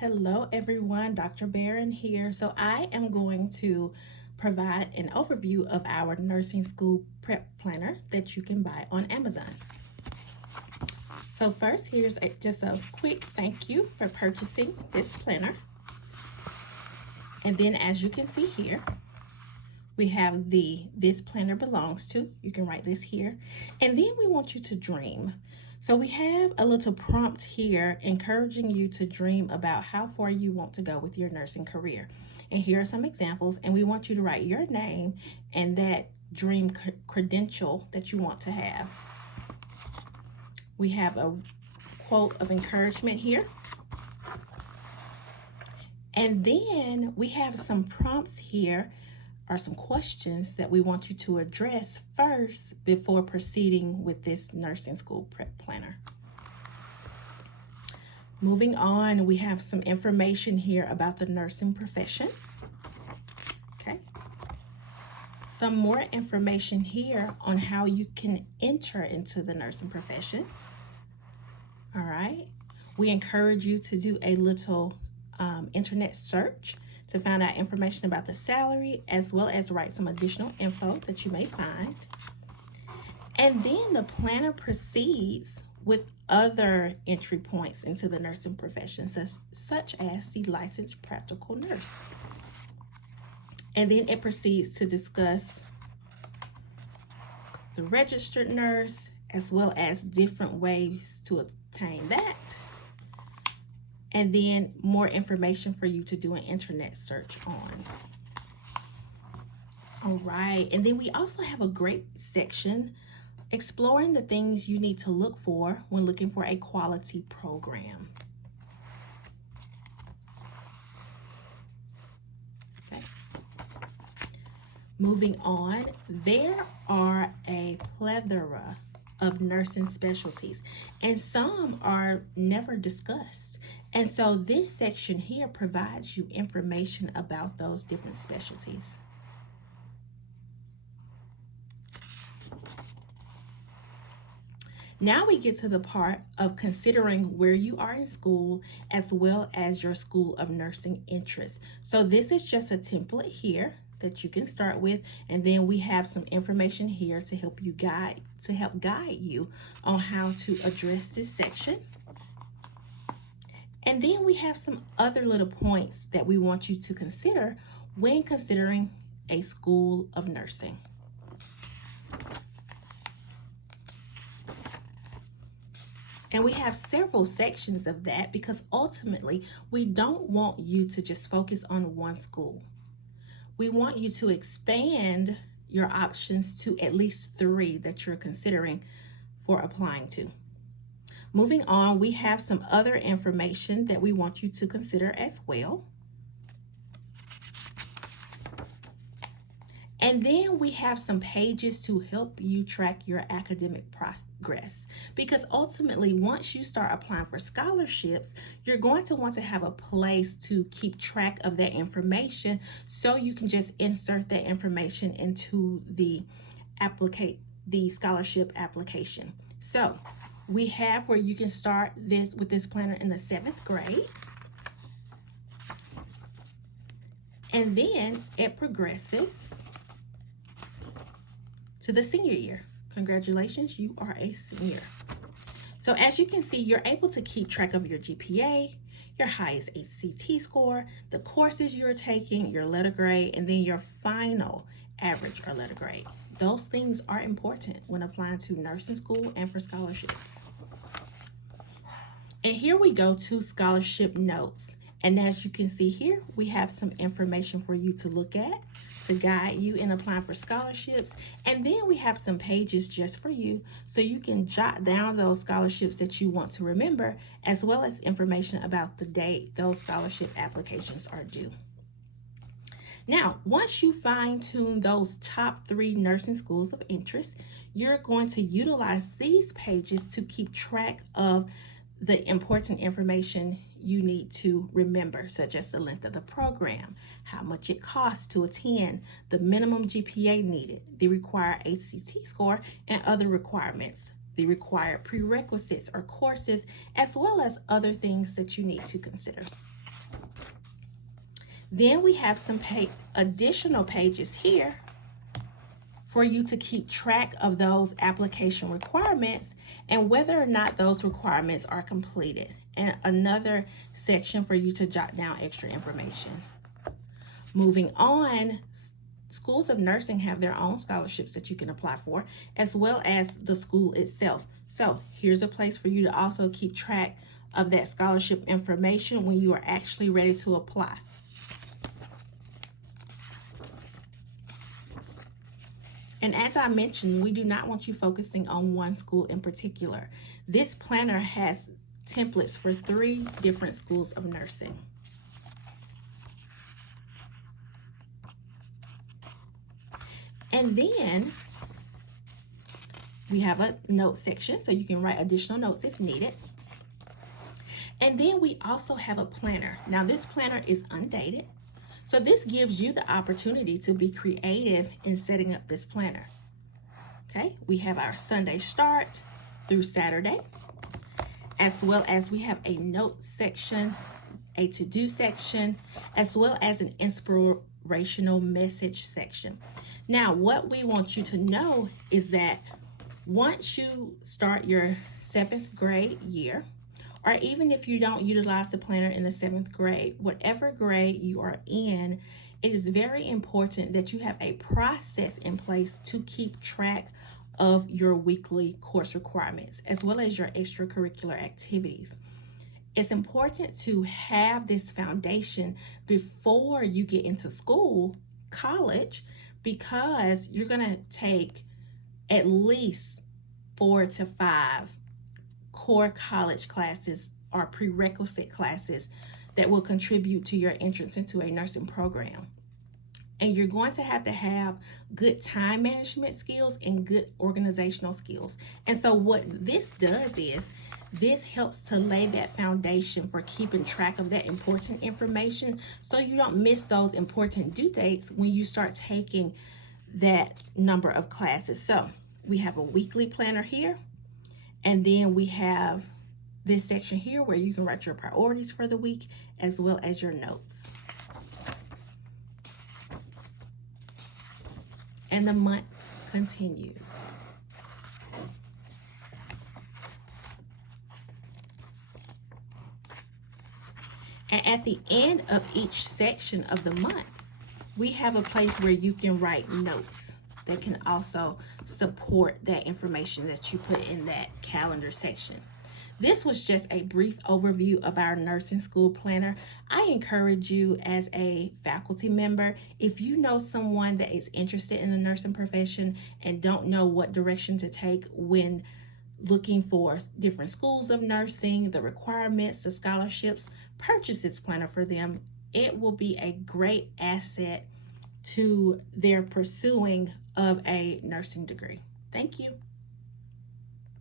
Hello everyone, Dr. Barron here. So I am going to provide an overview of our nursing school prep planner that you can buy on Amazon. So first, here's just a quick thank you for purchasing this planner. And then as you can see here, we have this planner belongs to. You can write this here. And then we want you to dream. So we have a little prompt here encouraging you to dream about how far you want to go with your nursing career. And here are some examples, and we want you to write your name and that dream credential that you want to have. We have a quote of encouragement here. And then we have some prompts here, are some questions that we want you to address first before proceeding with this nursing school prep planner. Moving on, we have some information here about the nursing profession. Okay. Some more information here on how you can enter into the nursing profession. All right. We encourage you to do a little internet search to find out information about the salary, as well as write some additional info that you may find. And then the planner proceeds with other entry points into the nursing profession, such as the licensed practical nurse. And then it proceeds to discuss the registered nurse, as well as different ways to obtain that. And then more information for you to do an internet search on. All right, and then we also have a great section exploring the things you need to look for when looking for a quality program. Okay. Moving on, there are a plethora of nursing specialties, and some are never discussed. And so this section here provides you information about those different specialties. Now we get to the part of considering where you are in school, as well as your school of nursing interest. So this is just a template here that you can start with, and then we have some information here to help guide you on how to address this section. And then we have some other little points that we want you to consider when considering a school of nursing. And we have several sections of that because ultimately we don't want you to just focus on one school. We want you to expand your options to at least 3 that you're considering for applying to. Moving on, we have some other information that we want you to consider as well. And then we have some pages to help you track your academic progress, because ultimately once you start applying for scholarships, you're going to want to have a place to keep track of that information, so you can just insert that information into the scholarship application. So we have where you can start with this planner in the 7th grade, and then it progresses to the senior year. Congratulations, you are a senior. So as you can see, you're able to keep track of your GPA, your highest ACT score, the courses you're taking, your letter grade, and then your final average or letter grade. Those things are important when applying to nursing school and for scholarships. And here we go to scholarship notes. And as you can see here, we have some information for you to look at to guide you in applying for scholarships. And then we have some pages just for you, so you can jot down those scholarships that you want to remember, as well as information about the date those scholarship applications are due. Now, once you fine-tune those top 3 nursing schools of interest, you're going to utilize these pages to keep track of the important information you need to remember, such as the length of the program, how much it costs to attend, the minimum GPA needed, the required ACT score, and other requirements, the required prerequisites or courses, as well as other things that you need to consider. Then we have some additional pages here for you to keep track of those application requirements and whether or not those requirements are completed, and another section for you to jot down extra information. Moving on, schools of nursing have their own scholarships that you can apply for, as well as the school itself. So here's a place for you to also keep track of that scholarship information when you are actually ready to apply. And as I mentioned, we do not want you focusing on one school in particular. This planner has templates for 3 different schools of nursing. And then we have a note section, so you can write additional notes if needed. And then we also have a planner. Now this planner is undated, so this gives you the opportunity to be creative in setting up this planner. Okay, we have our Sunday start through Saturday, as well as we have a note section, a to-do section, as well as an inspirational message section. Now, what we want you to know is that once you start your 7th grade year, or even if you don't utilize the planner in the 7th grade, whatever grade you are in, it is very important that you have a process in place to keep track of your weekly course requirements, as well as your extracurricular activities. It's important to have this foundation before you get into school, college, because you're going to take at least 4 to 5 core college classes or prerequisite classes that will contribute to your entrance into a nursing program. And you're going to have good time management skills and good organizational skills. And so what this does is this helps to lay that foundation for keeping track of that important information, so you don't miss those important due dates when you start taking that number of classes. So we have a weekly planner here, and then we have this section here where you can write your priorities for the week as well as your notes. And the month continues. And at the end of each section of the month, we have a place where you can write notes that can also support that information that you put in that calendar section. This was just a brief overview of our nursing school planner. I encourage you as a faculty member, if you know someone that is interested in the nursing profession and don't know what direction to take when looking for different schools of nursing, the requirements, the scholarships, purchase this planner for them. It will be a great asset to their pursuing of a nursing degree. Thank you.